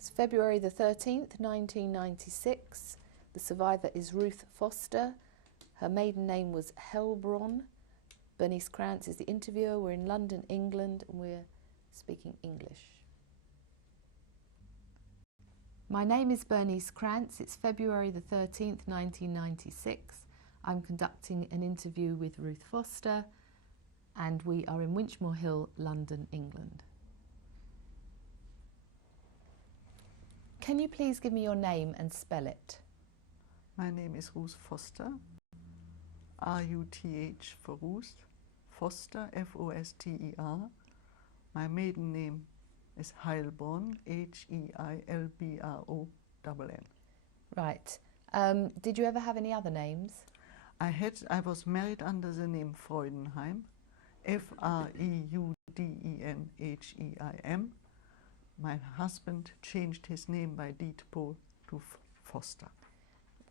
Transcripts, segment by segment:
It's February the 13th, 1996. The survivor is Ruth Foster. Her maiden name was Helbron. Bernice Krantz is the interviewer. We're in London, England, and we're speaking English. My name is Bernice Krantz. It's February the 13th, 1996. I'm conducting an interview with Ruth Foster, and we are in Winchmore Hill, London, England. Can you please give me your name and spell it? My name is Ruth Foster, R-U-T-H for Ruth, Foster, F-O-S-T-E-R. My maiden name is Heilbronn, H-E-I-L-B-R-O-N-N. Right. Did you ever have any other names? I was married under the name Freudenheim, F-R-E-U-D-E-N-H-E-I-M. My husband changed his name by deed poll to Foster.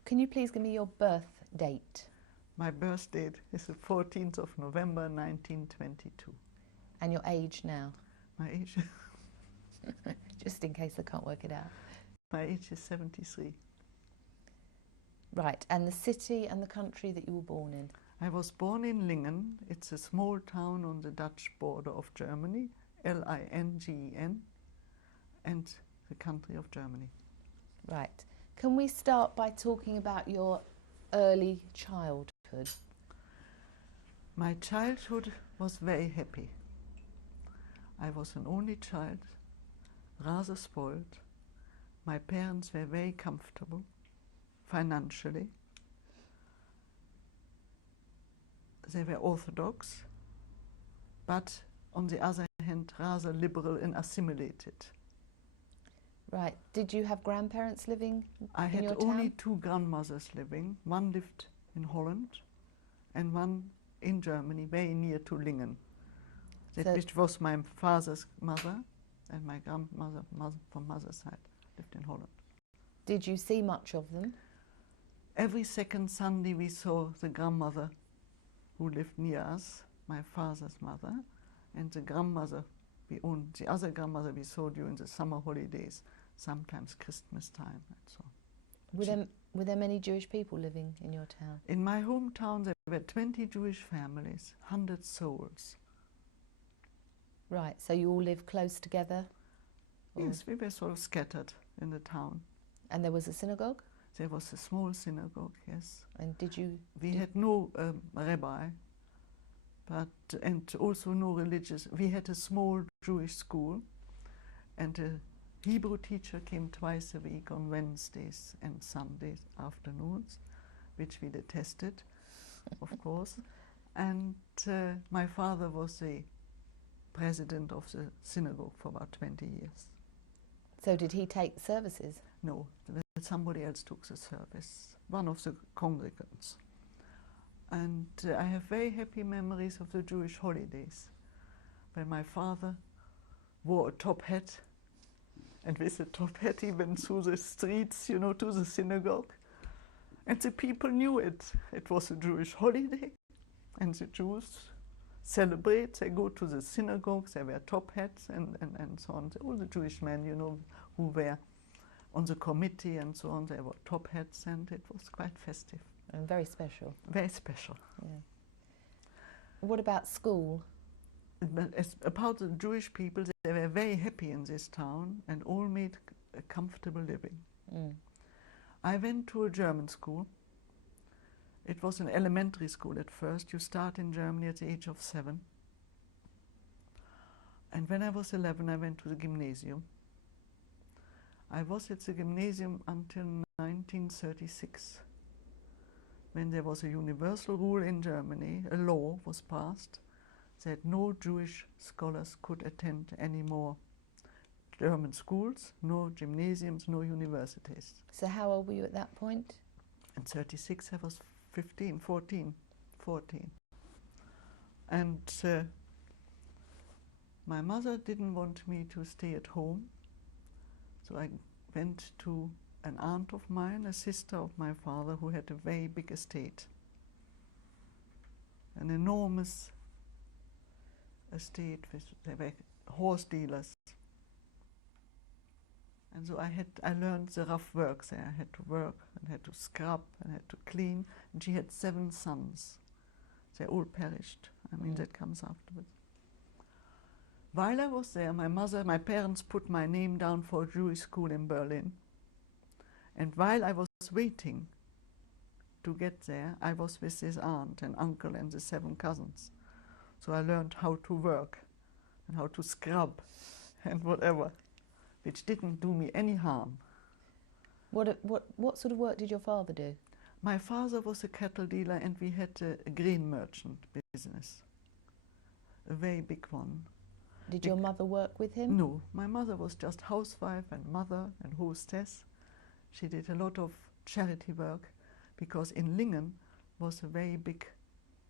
Can you please give me your birth date? My birth date is the 14th of November 1922. And your age now? My age? Just in case I can't work it out. My age is 73. Right, and the city and the country that you were born in? I was born in Lingen. It's a small town on the Dutch border of Germany, L-I-N-G-E-N, and the country of Germany. Right. Can we start by talking about your early childhood? My childhood was very happy. I was an only child, rather spoiled. My parents were very comfortable financially. They were Orthodox, but on the other hand, rather liberal and assimilated. Right. Did you have grandparents living I in had your only town? two grandmothers living. One lived in Holland and one in Germany, very near to Lingen. Which was my father's mother, and my grandmother from mother's side lived in Holland. Did you see much of them? Every second Sunday we saw the grandmother who lived near us, my father's mother, and the grandmother the other grandmother we saw during the summer holidays, sometimes Christmas time and so on. Were there many Jewish people living in your town? In my hometown there were 20 Jewish families, 100 souls. Right, so you all lived close together? Yes, we were sort of scattered in the town. And there was a synagogue? There was a small synagogue, yes. And We had no rabbi, and also no religious. We had a small Jewish school, and a Hebrew teacher came twice a week on Wednesdays and Sundays afternoons, which we detested, of course. And my father was the president of the synagogue for about 20 years. So did he take services? No, somebody else took the service, one of the congregants. And I have very happy memories of the Jewish holidays, when my father wore a top hat, and with the top hat he went through the streets, you know, to the synagogue. And the people knew it. It was a Jewish holiday, and the Jews celebrate. They go to the synagogues, they wear top hats and so on. All the Jewish men, you know, who were on the committee and so on, they wore top hats, and it was quite festive. And very special. Very special. Yeah. What about school? About the Jewish people, they were very happy in this town and all made a comfortable living. Mm. I went to a German school. It was an elementary school at first. You start in Germany at the age of 7. And when I was 11, I went to the gymnasium. I was at the gymnasium until 1936, when there was a universal rule in Germany. A law was passed that no Jewish scholars could attend any more German schools, no gymnasiums, no universities. So how old were you at that point? In 36 I was 14. And my mother didn't want me to stay at home, so I went to an aunt of mine, a sister of my father, who had a very big estate, an enormous estate. They were horse dealers. And so I learned the rough work there. I had to work and had to scrub and had to clean. And she had 7 sons. They all perished. I mean, that comes afterwards. While I was there, my parents put my name down for a Jewish school in Berlin. And while I was waiting to get there, I was with this aunt and uncle and the 7 cousins. So I learned how to work and how to scrub and whatever, which didn't do me any harm. What sort of work did your father do? My father was a cattle dealer and we had a grain merchant business, a very big one. Did your mother work with him? No, my mother was just housewife and mother and hostess. She did a lot of charity work because in Lingen was a very big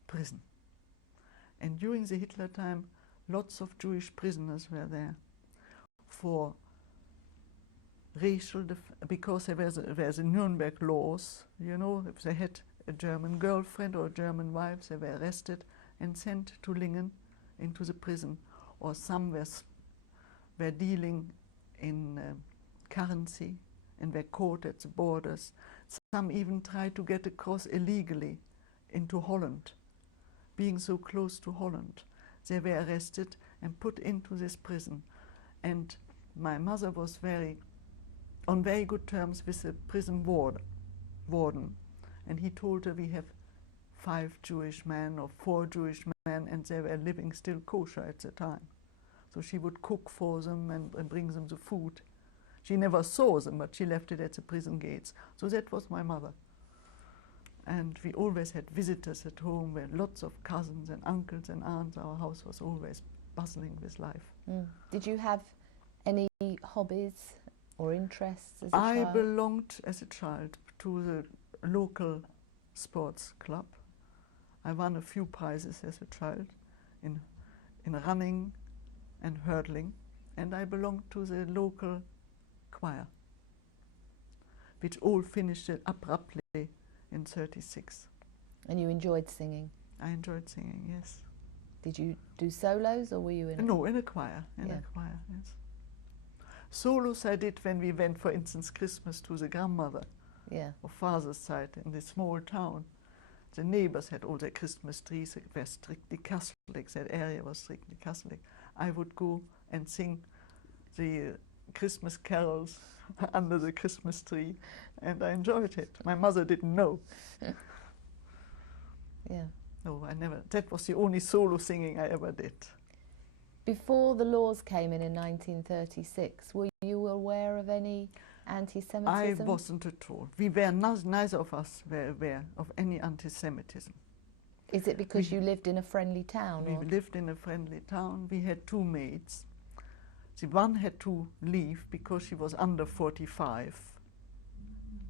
prison. And during the Hitler time, lots of Jewish prisoners were there for racial, because there were the Nuremberg laws, you know, if they had a German girlfriend or a German wife, they were arrested and sent to Lingen into the prison. Or some were dealing in currency and were caught at the borders. Some even tried to get across illegally into Holland. Being so close to Holland, they were arrested and put into this prison. And my mother was on very good terms with the prison warden. And he told her we have 5 Jewish men or 4 Jewish men, and they were living still kosher at the time. So she would cook for them and bring them the food. She never saw them, but she left it at the prison gates. So that was my mother. And we always had visitors at home, with lots of cousins and uncles and aunts. Our house was always bustling with life. Did you have any hobbies or interests as a child? I belonged as a child to the local sports club. I won a few prizes as a child in running and hurdling, and I belonged to the local choir, which all finished it abruptly in '36. And you enjoyed singing? I enjoyed singing, yes. Did you do solos, or were you in? No, in a choir, a choir, yes. Solos I did when we went, for instance, Christmas to the grandmother of father's side in the small town. The neighbors had all their Christmas trees. They were strictly Catholic. That area was strictly Catholic. I would go and sing the Christmas carols under the Christmas tree, and I enjoyed it. My mother didn't know. Yeah. No, I never. That was the only solo singing I ever did. Before the laws came in 1936, were you aware of any anti-Semitism? I wasn't at all. We were neither of us were aware of any anti-Semitism. Is it because you lived in a friendly town? We lived in a friendly town. We had 2 maids. The one had to leave because she was under 45.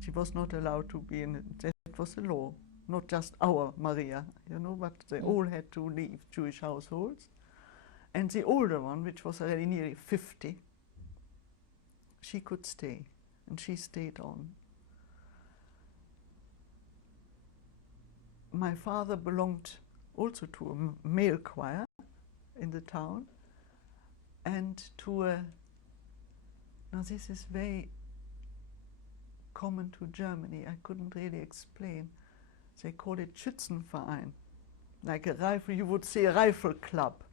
She was not allowed to be in it. That was the law, not just our Maria, you know, but they all had to leave Jewish households. And the older one, which was already nearly 50, she could stay, and she stayed on. My father belonged also to a male choir in the town, and to a, now this is very common to Germany, I couldn't really explain. They call it Schützenverein, like a rifle, you would say a rifle club,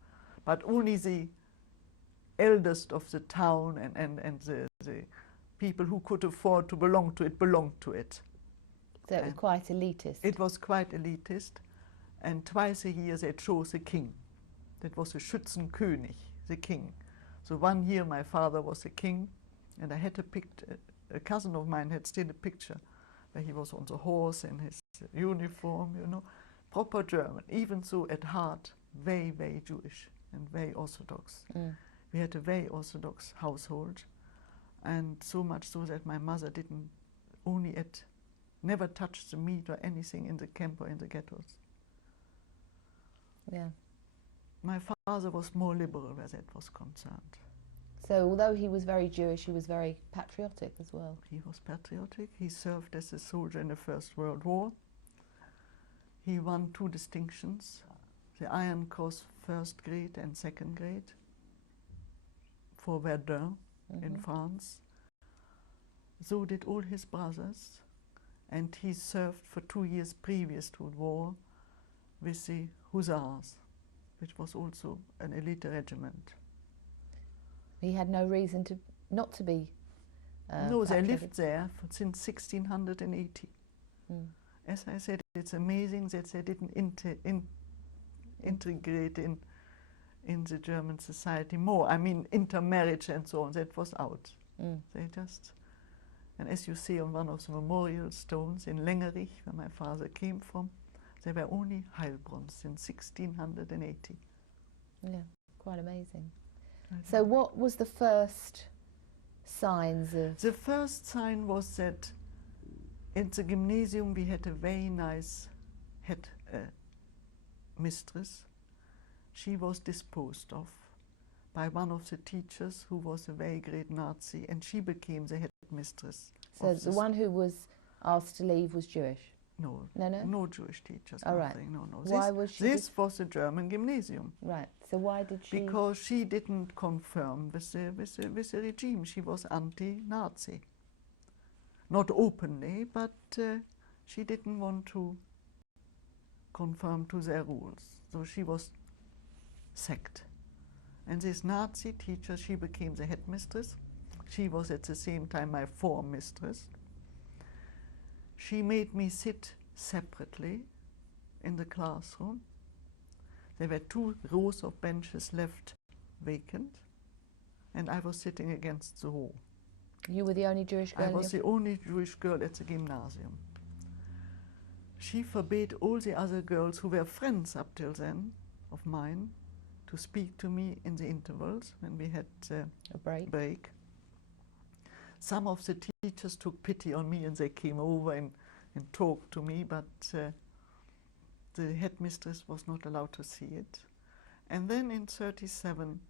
but only the eldest of the town and the people who could afford to belong to it belonged to it. So it was quite elitist? It was quite elitist, and twice a year they chose a king. That was a Schützenkönig, the king. So one year my father was a king, and I had a cousin of mine had still a picture where he was on the horse in his uniform, you know, proper German, even so at heart very, very Jewish and very Orthodox. We had a very Orthodox household, and so much so that my mother didn't never touched the meat or anything in the camp or in the ghettos. Yeah. My father was more liberal where that was concerned. So although he was very Jewish, he was very patriotic as well? He was patriotic. He served as a soldier in the First World War. He won 2 distinctions, the Iron Cross first grade and second grade for Verdun in France. So did all his brothers, and he served for 2 years previous to the war with the Hussars, which was also an elite regiment. He had no reason to not to be No, they patriotic. lived there since 1680. Mm. As I said, it's amazing that they didn't integrate in the German society more. I mean, intermarriage and so on, that was out. Mm. They just, and as you see on one of the memorial stones in Lengerich, where my father came from, they were only Heilbrons since 1680. Yeah, quite amazing. So what was the first signs of... The first sign was that in the gymnasium we had a very nice head mistress. She was disposed of by one of the teachers who was a very great Nazi, and she became the headmistress. So the one who was asked to leave was Jewish? No, No, no? no Jewish teachers, Oh, nothing, right. no. Why was she... This was a German gymnasium. Right, so why did she... Because she didn't confirm with the regime. She was anti-Nazi. Not openly, but she didn't want to conform to their rules. So she was sacked. And this Nazi teacher, she became the headmistress. She was at the same time my form mistress. She made me sit separately in the classroom. There were 2 rows of benches left vacant, and I was sitting against the wall. You were the only Jewish girl? I was the only Jewish girl at the gymnasium. She forbade all the other girls who were friends up till then of mine to speak to me in the intervals when we had A break. Some of the teachers took pity on me and they came over and talked to me, but the headmistress was not allowed to see it. And then in 1937,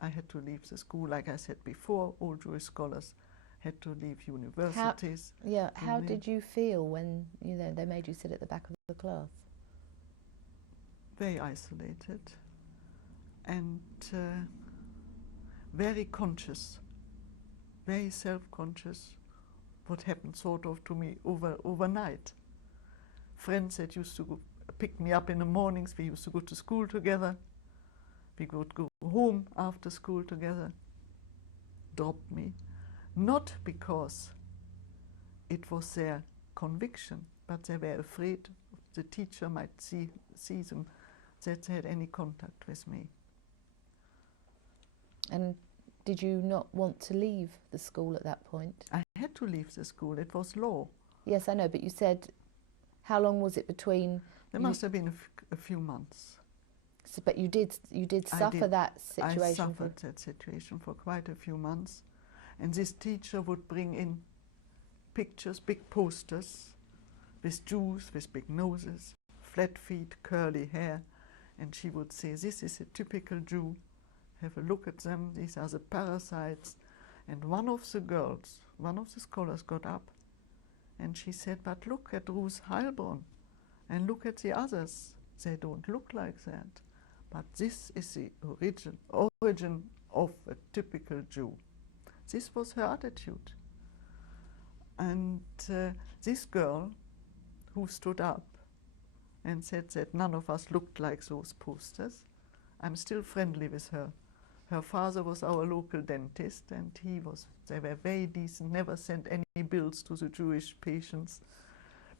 I had to leave the school. Like I said before, all Jewish scholars had to leave universities. How did you feel when they made you sit at the back of the class? Very isolated and very conscious, very self-conscious what happened sort of to me overnight. Friends that used to pick me up in the mornings, we used to go to school together, we would go home after school together, dropped me. Not because it was their conviction, but they were afraid the teacher might see them, that they had any contact with me. And did you not want to leave the school at that point? I had to leave the school, it was law. Yes, I know, but you said, how long was it between... There must have been a few months. So, but you did suffer that situation? I suffered that situation for quite a few months. And this teacher would bring in pictures, big posters, with Jews with big noses, flat feet, curly hair, and she would say, this is a typical Jew, have a look at them, these are the parasites. And one of the girls, one of the scholars got up and she said, but look at Ruth Heilbronn and look at the others, they don't look like that. But this is the origin of a typical Jew. This was her attitude. And this girl who stood up and said that none of us looked like those posters, I'm still friendly with her. Her father was our local dentist and they were very decent, never sent any bills to the Jewish patients.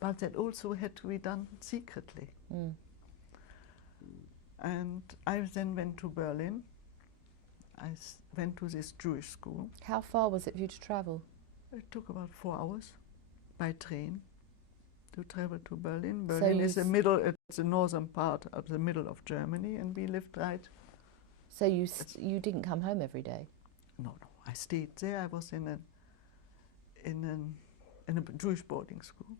But that also had to be done secretly. Mm. And I then went to Berlin. I went to this Jewish school. How far was it for you to travel? It took about 4 hours by train to travel to Berlin. Berlin is it's the northern part of the middle of Germany, and we lived right. So you didn't come home every day? No. I stayed there. I was in a Jewish boarding school.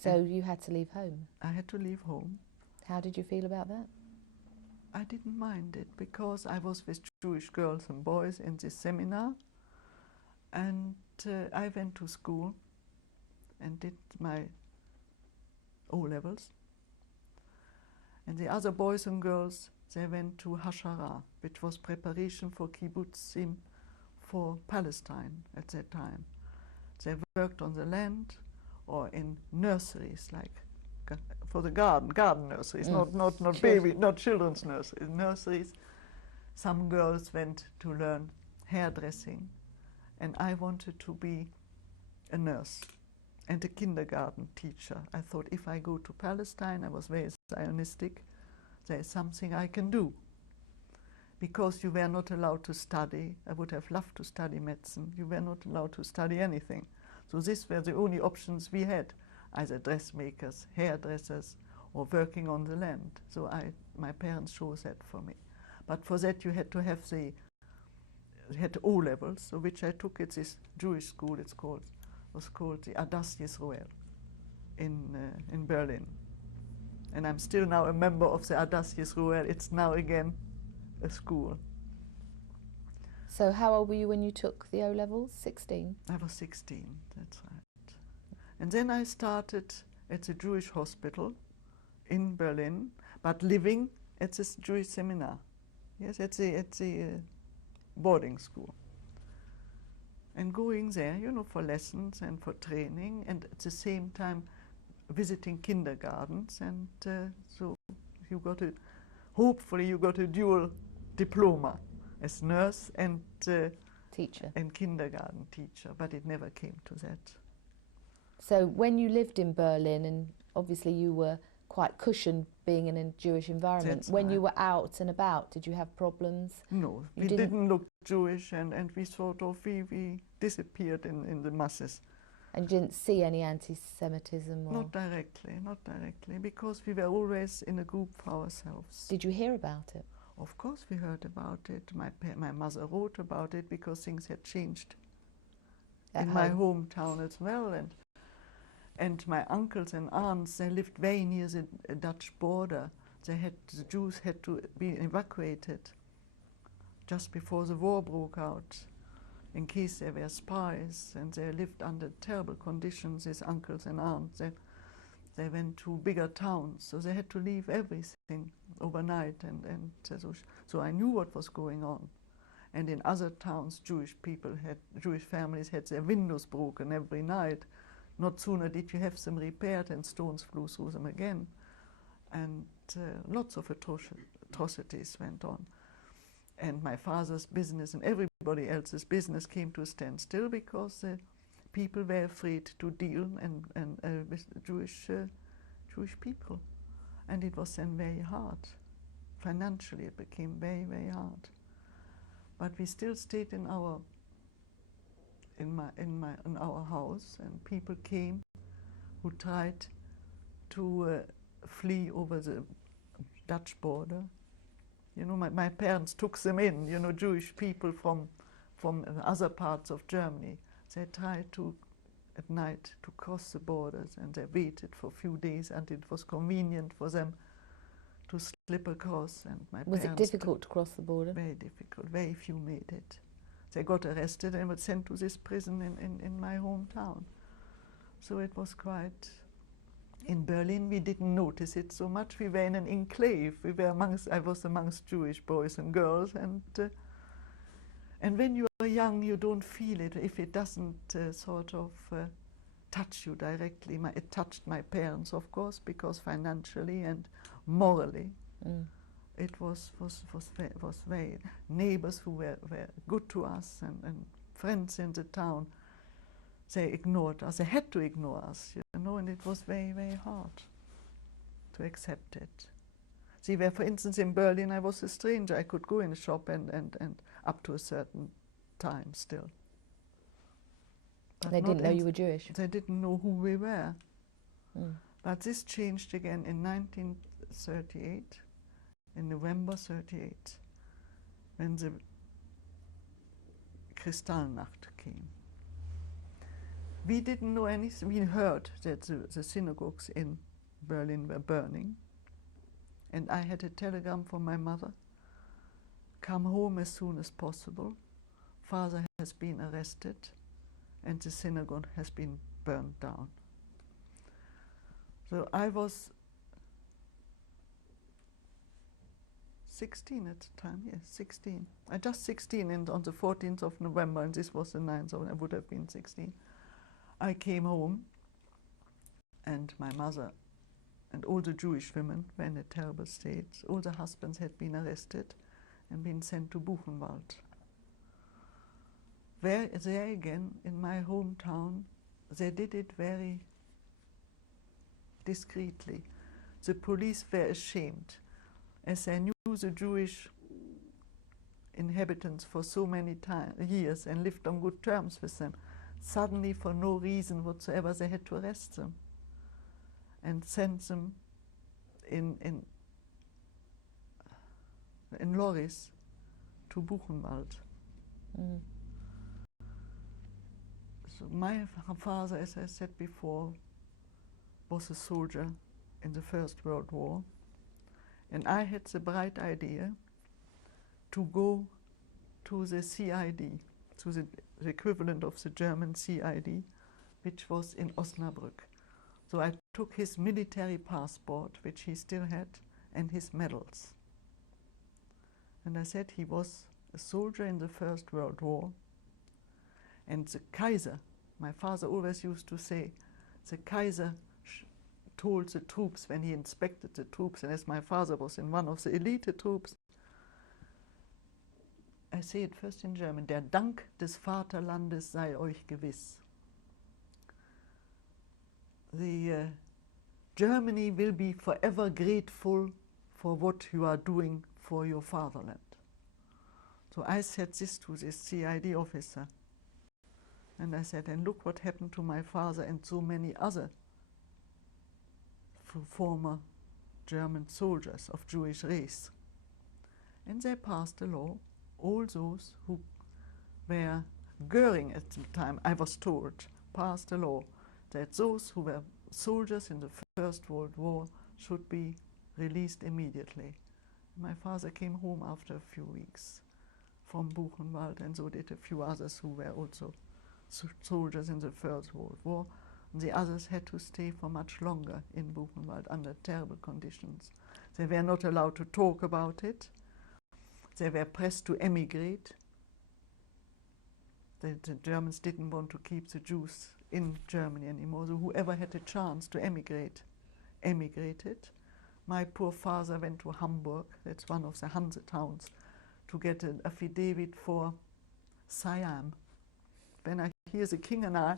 So you had to leave home? I had to leave home. How did you feel about that? I didn't mind it because I was with Jewish girls and boys in this seminar, and I went to school and did my O-levels. And the other boys and girls, they went to Hashara, which was preparation for kibbutzim for Palestine at that time. They worked on the land or in nurseries, like for the garden nurseries, not baby, not children's nurseries. Some girls went to learn hairdressing, and I wanted to be a nurse and a kindergarten teacher. I thought if I go to Palestine, I was very Zionistic, there is something I can do. Because you were not allowed to study, I would have loved to study medicine, you were not allowed to study anything. So these were the only options we had, either dressmakers, hairdressers, or working on the land. So my parents chose that for me. But for that you had to have O-levels, so which I took at this Jewish school, was called the Adas Yisroel in Berlin. And I'm still now a member of the Adas Yisroel. It's now again a school. So how old were you when you took the O-levels? 16? I was 16, that's right. And then I started at the Jewish hospital in Berlin, but living at this Jewish seminar. Yes, at the boarding school. And going there, you know, for lessons and for training, and at the same time visiting kindergartens. And so you got hopefully you got a dual diploma as nurse and teacher and kindergarten teacher, but it never came to that. So when you lived in Berlin, and obviously you were quite cushioned being in a Jewish environment, That's when right. you were out and about, did you have problems? No, You we didn't- didn't look Jewish, and we sort of, we disappeared in the masses. And you didn't see any anti-Semitism? Or Not directly, because we were always in a group for ourselves. did you hear about it? Of course we heard about it. My mother wrote about it because things had changed in my hometown as well. And my uncles and aunts, they lived very near the Dutch border. The Jews had to be evacuated just before the war broke out, in case there were spies, and they lived under terrible conditions, these uncles and aunts. They went to bigger towns, so they had to leave everything overnight, and so I knew what was going on. And in other towns, Jewish families had their windows broken every night. Not sooner did you have them repaired and stones flew through them again. And lots of atrocities went on. And my father's business and everybody else's business came to a standstill because people were afraid to deal with Jewish people. And it was then very hard. Financially it became very, very hard. But we still stayed in our house, and people came who tried to flee over the Dutch border. You know, my parents took them in, you know, Jewish people from other parts of Germany. They tried to, at night, to cross the borders, and they waited for a few days until it was convenient for them to slip across. And my Was it parents difficult to cross the border? Very difficult. Very few made it. They got arrested and were sent to this prison in my hometown. So it was quite... In Berlin, we didn't notice it so much. We were in an enclave. I was amongst Jewish boys and girls, and when you are young, you don't feel it if it doesn't sort of touch you directly. It touched my parents, of course, because financially and morally, it was very neighbors who were good to us, and friends in the town. They ignored us. They had to ignore us, you know, and it was very, very hard to accept it. See, where, for instance, in Berlin, I was a stranger. I could go in a shop and up to a certain time still. But They didn't know you were Jewish? They didn't know who we were. But this changed again in 1938, in November 38, when the Kristallnacht came. We didn't know anything. We heard that the synagogues in Berlin were burning. And I had a telegram from my mother, come home as soon as possible. Father has been arrested and the synagogue has been burned down. So I was 16 at the time, yes, 16. I just 16 and on the 14th of November, and this was the 9th, so I would have been 16. I came home, and my mother and all the Jewish women were in a terrible state. All the husbands had been arrested and been sent to Buchenwald. There again, in my hometown, they did it very discreetly. The police were ashamed, as they knew the Jewish inhabitants for so many years and lived on good terms with them. Suddenly, for no reason whatsoever, they had to arrest them and send them in lorries to Buchenwald. Mm. So my father, as I said before, was a soldier in the First World War, and I had the bright idea to go to the CID, to the equivalent of the German CID, which was in Osnabrück. So I took his military passport, which he still had, and his medals. And I said he was a soldier in the First World War, and the Kaiser, my father always used to say, the Kaiser told the troops when he inspected the troops, and as my father was in one of the elite troops, I say it first in German, der Dank des Vaterlandes sei euch gewiss. Germany will be forever grateful for what you are doing for your fatherland. So I said this to this CID officer. And I said, and look what happened to my father and so many other former German soldiers of Jewish race. And they passed a law, all those who were Goering at the time, I was told, passed a law that those who were soldiers in the First World War should be released immediately. My father came home after a few weeks from Buchenwald, and so did a few others who were also soldiers in the First World War. And the others had to stay for much longer in Buchenwald under terrible conditions. They were not allowed to talk about it. They were pressed to emigrate. The Germans didn't want to keep the Jews in Germany anymore, so whoever had a chance to emigrate, emigrated. My poor father went to Hamburg, that's one of the Hanse towns, to get an affidavit for Siam. When I hear the king and I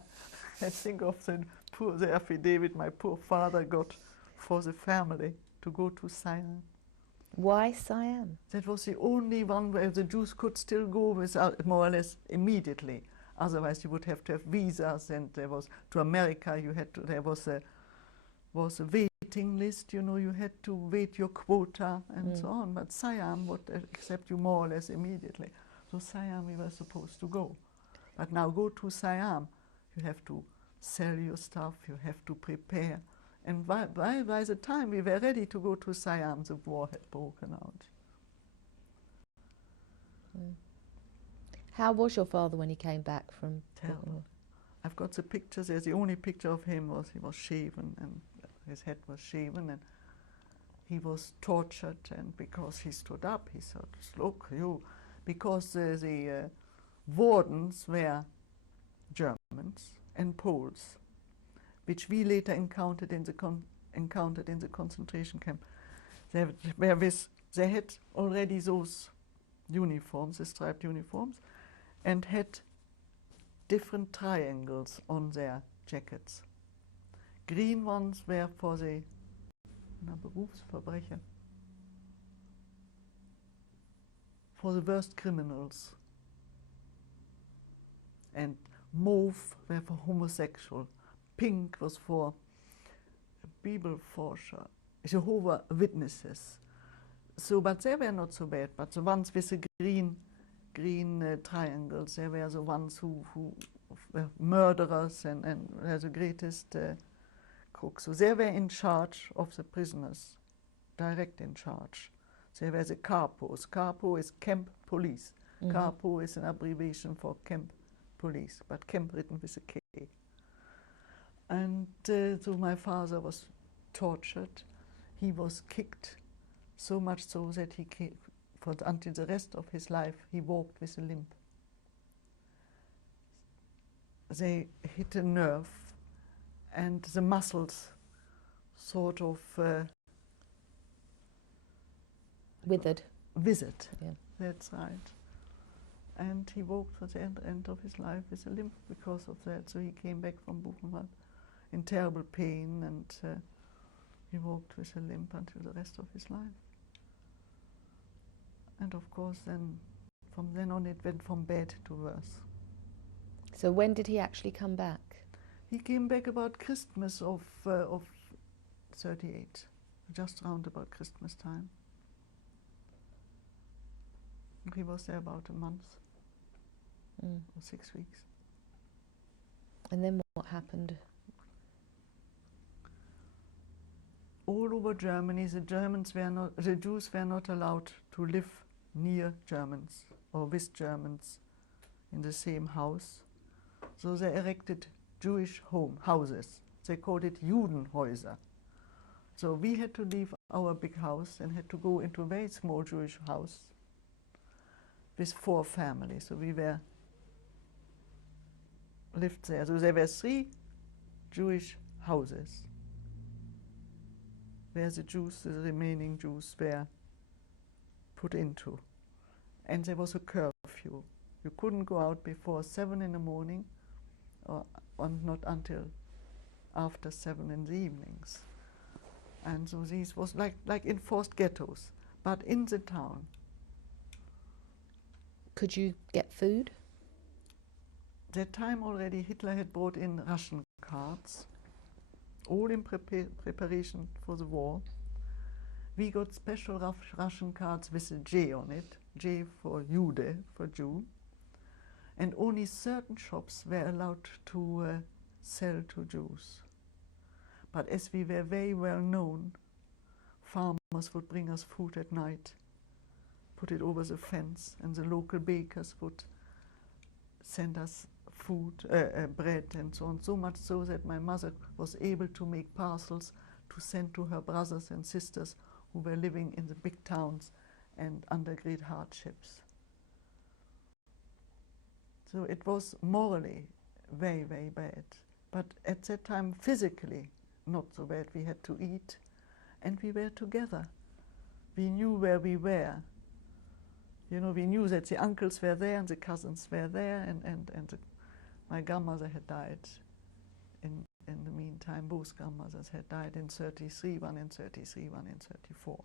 think of the affidavit my poor father got for the family to go to Siam. Why Siam? That was the only one where the Jews could still go without, more or less immediately. Otherwise, you would have to have visas, and there was to America. You had to. There was a waiting list. You know, you had to wait your quota and so on. But Siam would accept you more or less immediately. So Siam, we were supposed to go. But now go to Siam, you have to sell your stuff. You have to prepare. And by the time we were ready to go to Siam, the war had broken out. Mm. How was your father when he came back from? Terrible. I've got the pictures. There's the only picture of him was he was shaven, and his head was shaven, and he was tortured. And because he stood up, he said, "Look, you," because the wardens were Germans and Poles, which we later encountered in the concentration camp. They had already those uniforms, the striped uniforms, and had different triangles on their jackets. Green ones were for the Berufsverbrecher, for the worst criminals, and mauve were for homosexual. Pink was for Bibelforscher, Jehovah Witnesses. So, but they were not so bad. But the ones with the green triangles, they were the ones who were murderers and were the greatest crooks. So they were in charge of the prisoners, direct in charge. They were the Capos. Capo is camp police. Mm-hmm. Capo is an abbreviation for camp police, but camp written with a K. And so my father was tortured. He was kicked so much so that he until the rest of his life, he walked with a limp. They hit a nerve, and the muscles sort of Withered. withered. Yeah. That's right. And he walked to the end of his life with a limp because of that. So he came back from Buchenwald in terrible pain, and he walked with a limp until the rest of his life. And of course, then from then on, it went from bad to worse. So when did he actually come back? He came back about Christmas of 38, just round about Christmas time. He was there about a month or 6 weeks. And then what happened? All over Germany, the Jews were not allowed to live near Germans or with Germans in the same house. So they erected Jewish houses. They called it Judenhäuser. So we had to leave our big house and had to go into a very small Jewish house with 4 families. So we lived there. So there were 3 Jewish houses where the remaining Jews were put into. And there was a curfew. You couldn't go out before 7 in the morning, or not until after 7 in the evenings. And so these was like enforced ghettos, but in the town. Could you get food? That time already Hitler had brought in Russian cards, all in preparation for the war. We got special Russian cards with a J on it, J for Jude, for Jew. And only certain shops were allowed to sell to Jews. But as we were very well known, farmers would bring us food at night, put it over the fence, and the local bakers would send us food, bread and so on, so much so that my mother was able to make parcels to send to her brothers and sisters who were living in the big towns and under great hardships. So it was morally very, very bad. But at that time, physically, not so bad. We had to eat, and we were together. We knew where we were. You know, we knew that the uncles were there and the cousins were there, and my grandmother had died in the meantime. Both grandmothers had died in 33, one in 33, one in 34.